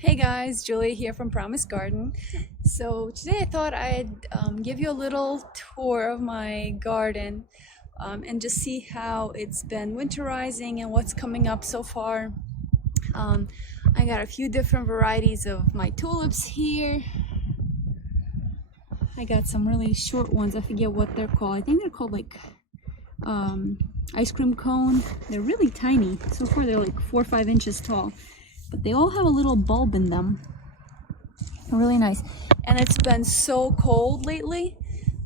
Hey guys, Julie here from Promise Garden. So today I thought I'd give you a little tour of my garden and just see how it's been winterizing and what's coming up so far. I got a few different varieties of my tulips here. I got some really short ones. I forget what they're called. I think they're called like ice cream cone. They're really tiny. So far they're like 4 or 5 inches tall. But they all have a little bulb in them. Really nice. And it's been so cold lately.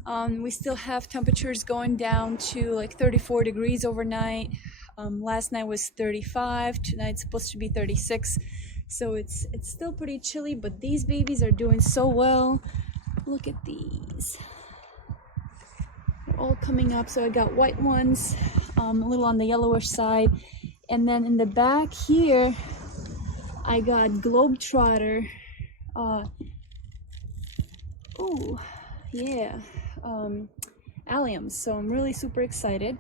We still have temperatures going down to like 34 degrees overnight. Last night was 35. Tonight's supposed to be 36. So it's still pretty chilly, but these babies are doing so well. Look at these. They're all coming up. So I got white ones, a little on the yellowish side. And then in the back here, I got Globetrotter, Alliums, so I'm really super excited.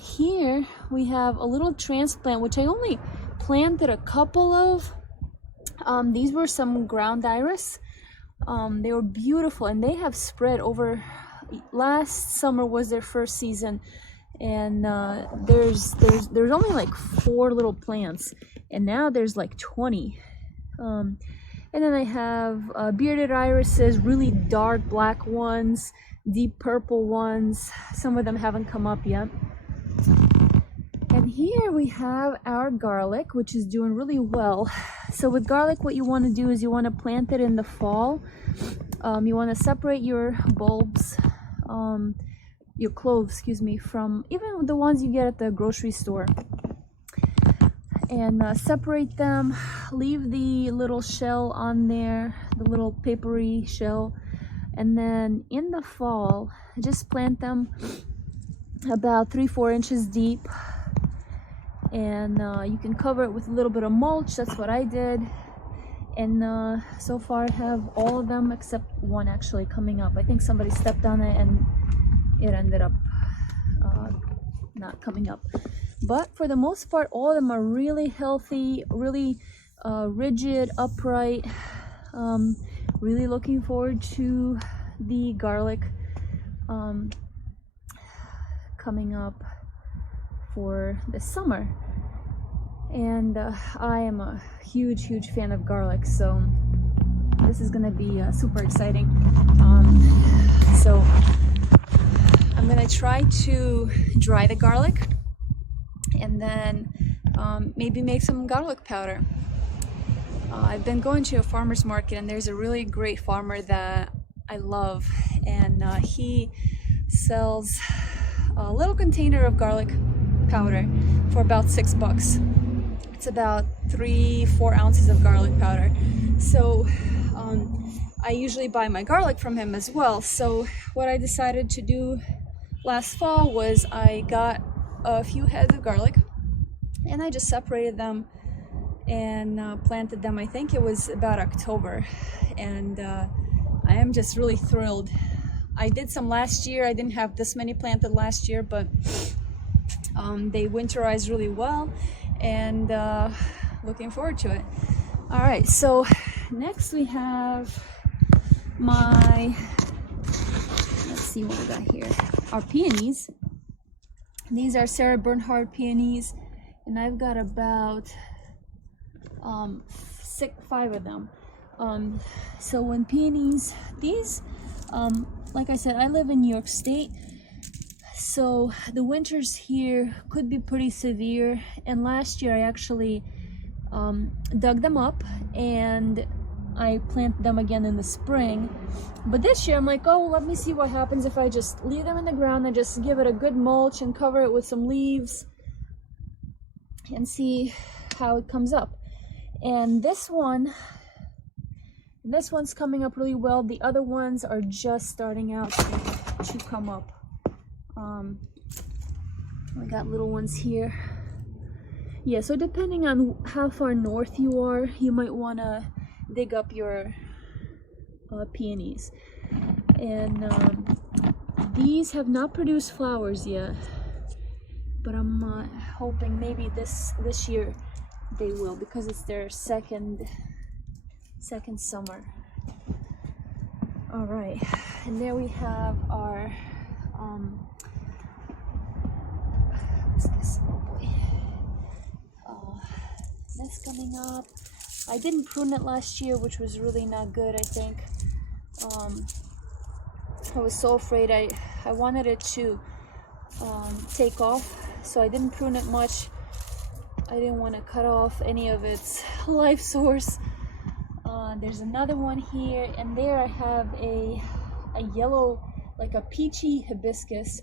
Here we have a little transplant, which I only planted a couple of. These were some ground iris. They were beautiful, and they have spread over. Last summer was their first season, and there's only like 4 little plants. And now there's like 20. And then I have bearded irises, really dark black ones, deep purple ones. Some of them haven't come up yet. And here we have our garlic, which is doing really well. So with garlic, what you want to do is you want to plant it in the fall. You want to separate your bulbs, your cloves, excuse me, from even the ones you get at the grocery store. And separate them, leave the little shell on there, the little papery shell, and then in the fall just plant them about 3-4 inches deep, and you can cover it with a little bit of mulch. That's what I did. And so far I have all of them except one actually coming up. I think somebody stepped on it and it ended up not coming up. But for the most part, all of them are really healthy, really rigid, upright. Really looking forward to the garlic coming up for the summer. And I am a huge fan of garlic, so this is gonna be super exciting. So I'm gonna try to dry the garlic and then maybe make some garlic powder. I've been going to a farmer's market, and there's a really great farmer that I love, and he sells a little container of garlic powder for about $6. It's about 3-4 ounces of garlic powder. So I usually buy my garlic from him as well. So what I decided to do last fall was I got a few heads of garlic and I just separated them and planted them. I think it was about October, and I am just really thrilled. I did some last year. I didn't have this many planted last year, but they winterized really well, and looking forward to it. All right, so next we have my, let's see what we got here, our peonies. These are Sarah Bernhardt peonies, and I've got about 5 of them. So when peonies, these, like I said, I live in New York State, so the winters here could be pretty severe. And last year I actually dug them up and I planted them again in the spring. But this year I'm like, oh, let me see what happens if I just leave them in the ground and just give it a good mulch and cover it with some leaves and see how it comes up. And this one's coming up really well. The other ones are just starting out to come up. We got little ones here. Yeah, so depending on how far north you are, you might want to dig up your peonies. And these have not produced flowers yet, but I'm hoping maybe this year they will, because it's their second second summer. All right, and there we have our what's this? Oh boy, that's coming up. I didn't prune it last year, which was really not good, I think. I was so afraid. I wanted it to take off, so I didn't prune it much. I didn't want to cut off any of its life source. There's another one here, and there I have a yellow, like a peachy hibiscus,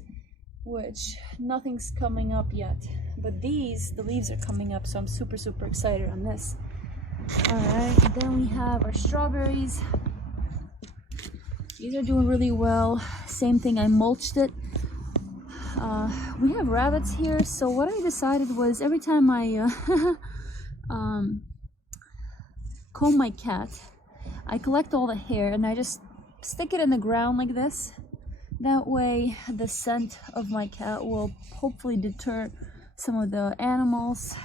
which nothing's coming up yet. But the leaves are coming up, so I'm super excited on this. Alright, then we have our strawberries. These are doing really well. Same thing, I mulched it. We have rabbits here, so what I decided was every time I comb my cat, I collect all the hair and I just stick it in the ground like this. That way the scent of my cat will hopefully deter some of the animals.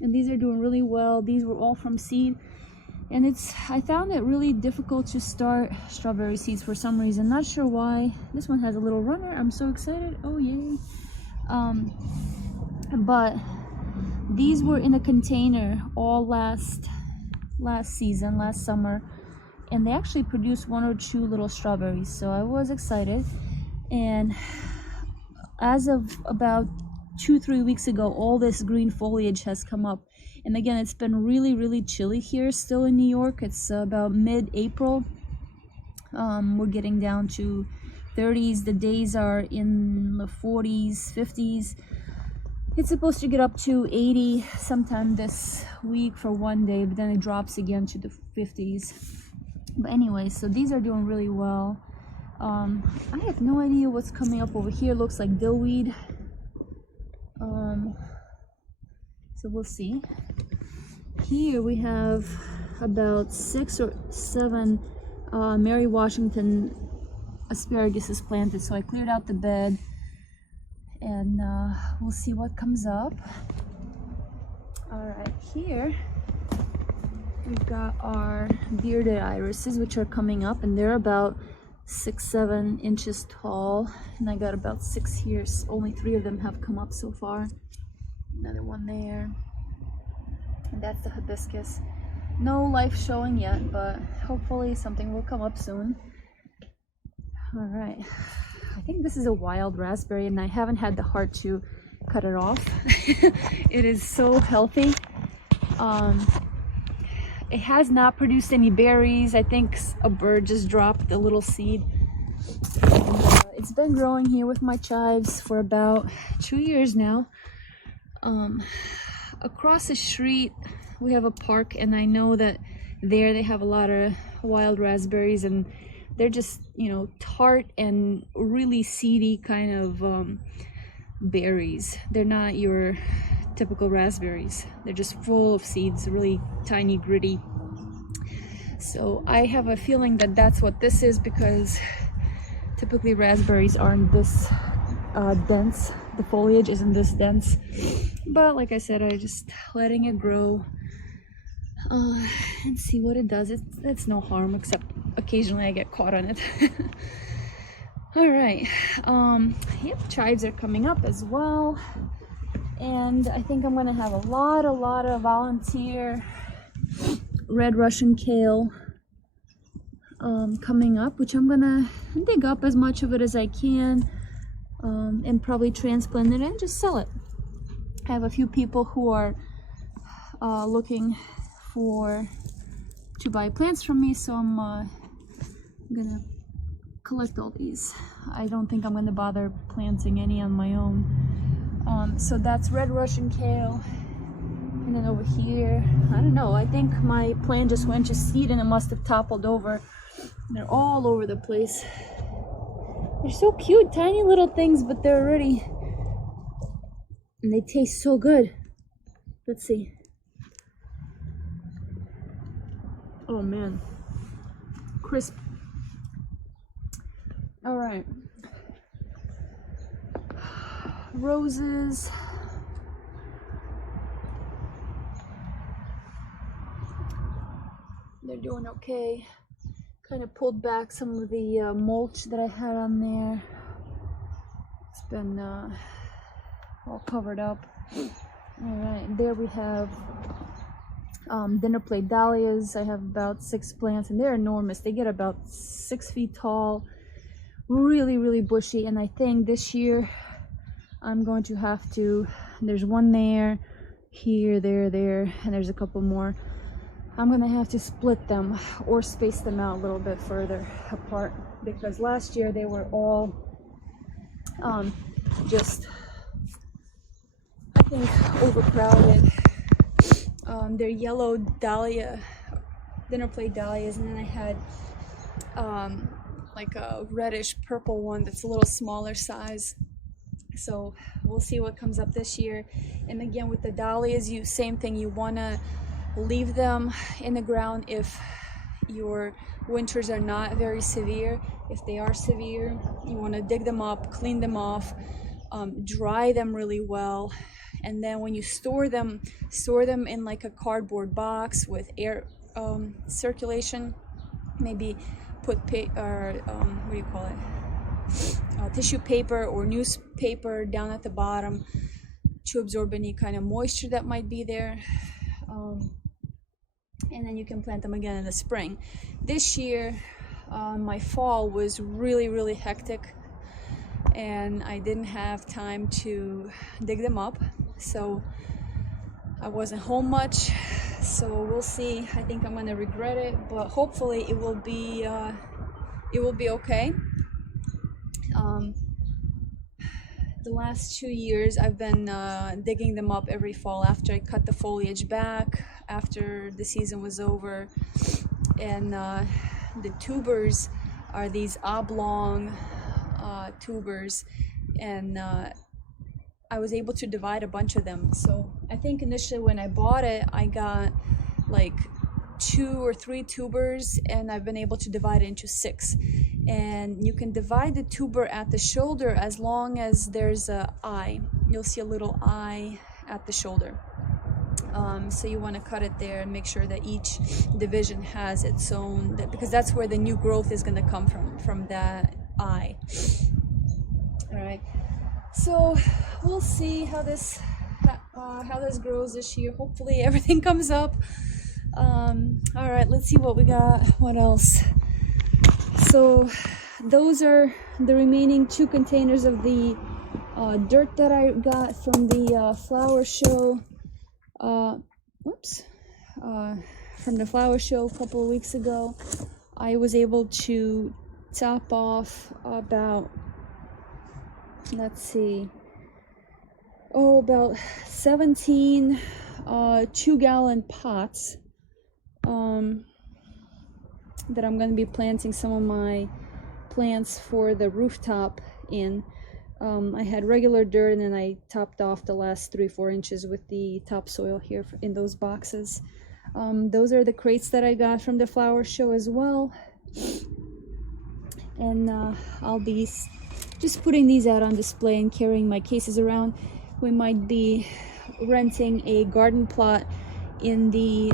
And these are doing really well. These were all from seed. And I found it really difficult to start strawberry seeds for some reason. Not sure why. This one has a little runner. I'm so excited. Oh yay. But these were in a container all last summer, and they actually produced 1 or 2 little strawberries, so I was excited. And as of about 2-3 weeks ago, all this green foliage has come up. And again, it's been really chilly here still in New York. It's about mid-April. We're getting down to 30s. The days are in the 40s, 50s. It's supposed to get up to 80 sometime this week for one day, but then it drops again to the 50s. But anyway, so these are doing really well. I have no idea what's coming up over here. Looks like dillweed. So we'll see. Here we have about 6 or 7 Mary Washington asparaguses planted. So I cleared out the bed, and we'll see what comes up. All right, here we've got our bearded irises, which are coming up, and they're about 6-7 inches tall. And I got about 6 here. Only 3 of them have come up so far. Another one there. And that's the hibiscus. No life showing yet, but hopefully something will come up soon. All right. I think this is a wild raspberry, and I haven't had the heart to cut it off. It is so healthy. It has not produced any berries. I think a bird just dropped a little seed. And, it's been growing here with my chives for about 2 years now. Across the street we have a park, and I know that there they have a lot of wild raspberries, and they're just, you know, tart and really seedy kind of berries. They're not your typical raspberries. They're just full of seeds, really tiny, gritty. So I have a feeling that that's what this is, because typically raspberries aren't this dense. The foliage isn't this dense. But like I said, I'm just letting it grow and see what it does. It's no harm, except occasionally I get caught on it. All right. Yep, chives are coming up as well. And I think I'm gonna have a lot of volunteer red Russian kale coming up, which I'm gonna dig up as much of it as I can, and probably transplant it and just sell it. I have a few people who are looking to buy plants from me, so I'm gonna collect all these. I don't think I'm gonna bother planting any on my own. So that's red Russian kale. And then over here, I don't know, I think my plant just went to seed and it must have toppled over. They're all over the place. They're so cute, tiny little things, but they're already, and they taste so good. Let's see. Oh man, crisp. All right. Roses. They're doing okay. Kind of pulled back some of the mulch that I had on there. It's been all covered up. Alright, there we have dinner plate dahlias. I have about 6 plants and they're enormous. They get about 6 feet tall. Really, really bushy. And I think this year I'm going to have to, there's one there, here, there, and there's a couple more. I'm gonna have to split them or space them out a little bit further apart, because last year they were all just, I think, overcrowded. They're yellow dahlia, dinner plate dahlias, and then I had like a reddish purple one that's a little smaller size. So we'll see what comes up this year. And again, with the dahlias, same thing, you want to leave them in the ground if your winters are not very severe. If they are severe, you want to dig them up, clean them off, dry them really well, and then when you store them in like a cardboard box with air circulation. Maybe put tissue paper or newspaper down at the bottom to absorb any kind of moisture that might be there. And then you can plant them again in the spring. This year, my fall was really, really hectic, and I didn't have time to dig them up, so I wasn't home much. So we'll see. I think I'm gonna regret it, but hopefully it will be okay. The last 2 years I've been digging them up every fall after I cut the foliage back, after the season was over. And the tubers are these oblong tubers, and I was able to divide a bunch of them. So I think initially when I bought it, I got like 2 or 3 tubers, and I've been able to divide it into 6. And you can divide the tuber at the shoulder as long as there's an eye. You'll see a little eye at the shoulder. So you want to cut it there and make sure that each division has its own, because that's where the new growth is going to come from that eye. All right. So we'll see how this grows this year. Hopefully everything comes up. All right, let's see what we got. What else? So those are the remaining 2 containers of the dirt that I got from the flower show. From the flower show a couple of weeks ago. I was able to top off about, let's see, about 17 2-gallon pots that I'm going to be planting some of my plants for the rooftop in. I had regular dirt, and then I topped off the last 3-4 inches with the topsoil here in those boxes. Those are the crates that I got from the flower show as well. And I'll be just putting these out on display and carrying my cases around. We might be renting a garden plot in the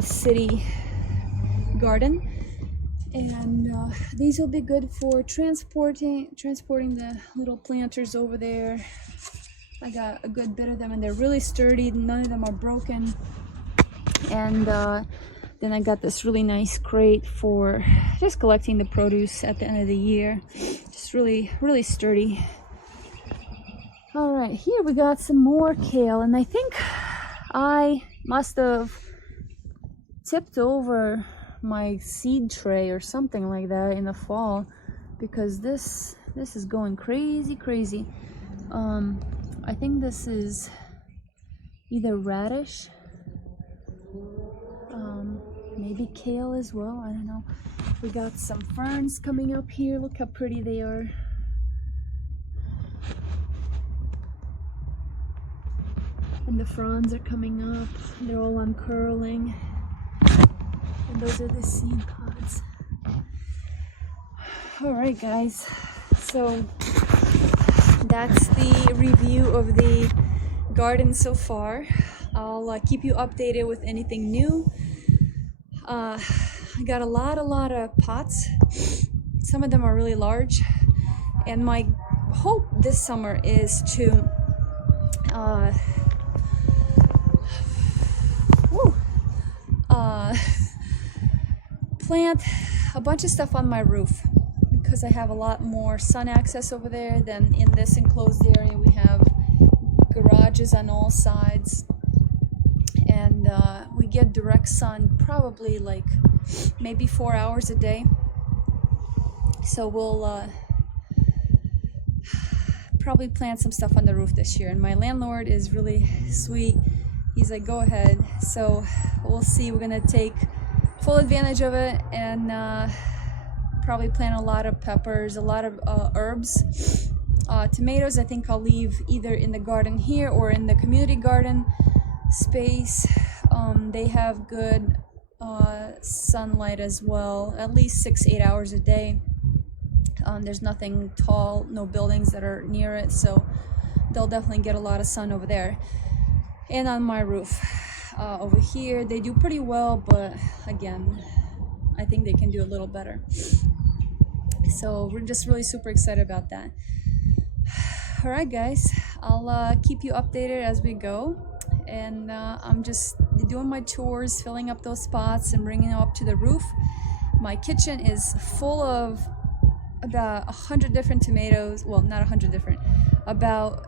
city garden, and these will be good for transporting the little planters over there. I got a good bit of them, and they're really sturdy. None of them are broken. And then I got this really nice crate for just collecting the produce at the end of the year. Just really, really sturdy. All right, here we got some more kale, and I think I must have tipped over my seed tray or something like that in the fall, because this is going crazy. I think this is either radish, maybe kale as well, I don't know. We got some ferns coming up here. Look how pretty they are. And the fronds are coming up. They're all uncurling. And those are the seed pods. Alright guys, so that's the review of the garden so far. I'll keep you updated with anything new. I got a lot of pots. Some of them are really large, and my hope this summer is to plant a bunch of stuff on my roof, because I have a lot more sun access over there than in this enclosed area. We have garages on all sides, and we get direct sun probably like maybe 4 hours a day. So we'll probably plant some stuff on the roof this year, and my landlord is really sweet. He's like, go ahead. So we'll see. We're gonna take full advantage of it, and probably plant a lot of peppers, a lot of herbs. Tomatoes I think I'll leave either in the garden here or in the community garden space. They have good sunlight as well, at least 6-8 hours a day. There's nothing tall, no buildings that are near it, so they'll definitely get a lot of sun over there. And on my roof over here, they do pretty well, but again, I think they can do a little better. So we're just really super excited about that. All right, guys, I'll keep you updated as we go, and I'm just doing my chores, filling up those spots and bringing them up to the roof. My kitchen is full of about 100 different tomatoes. Well, not 100 different, about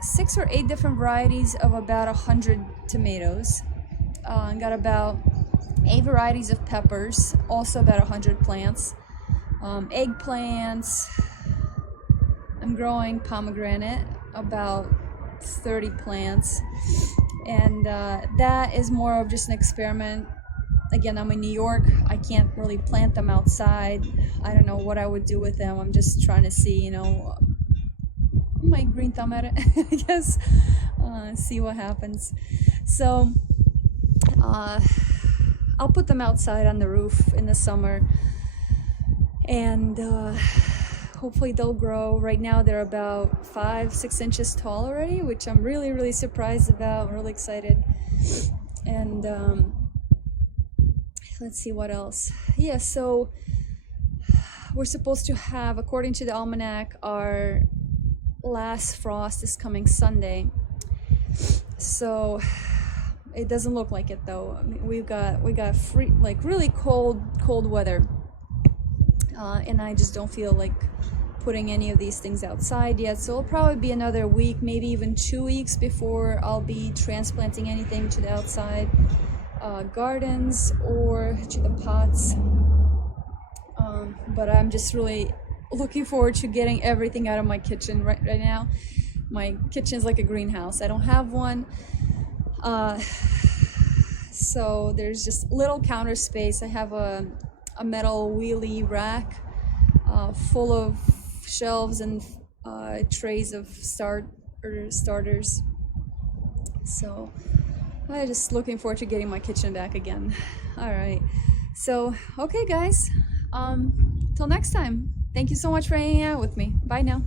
6 or 8 different varieties of about 100 tomatoes. Got about 8 varieties of peppers, also about 100 plants. Eggplants. I'm growing pomegranate, about 30 plants, and that is more of just an experiment. Again, I'm in New York. I can't really plant them outside. I don't know what I would do with them. I'm just trying to see, you know, my green thumb at it, I guess, see what happens. So I'll put them outside on the roof in the summer, and hopefully they'll grow. Right now they're about 5-6 inches tall already, which I'm really surprised about. I'm really excited. And let's see what else. Yeah, so we're supposed to have, according to the almanac, our last frost is coming Sunday. So it doesn't look like it though. I mean, we got free, like really cold weather, and I just don't feel like putting any of these things outside yet. So it'll probably be another week, maybe even 2 weeks before I'll be transplanting anything to the outside gardens or to the pots. But I'm just really looking forward to getting everything out of my kitchen right now. My kitchen is like a greenhouse. I don't have one. So there's just little counter space. I have a metal wheelie rack full of shelves and trays of starters. So I'm just looking forward to getting my kitchen back again. All right. So, okay, guys. Till next time. Thank you so much for hanging out with me. Bye now.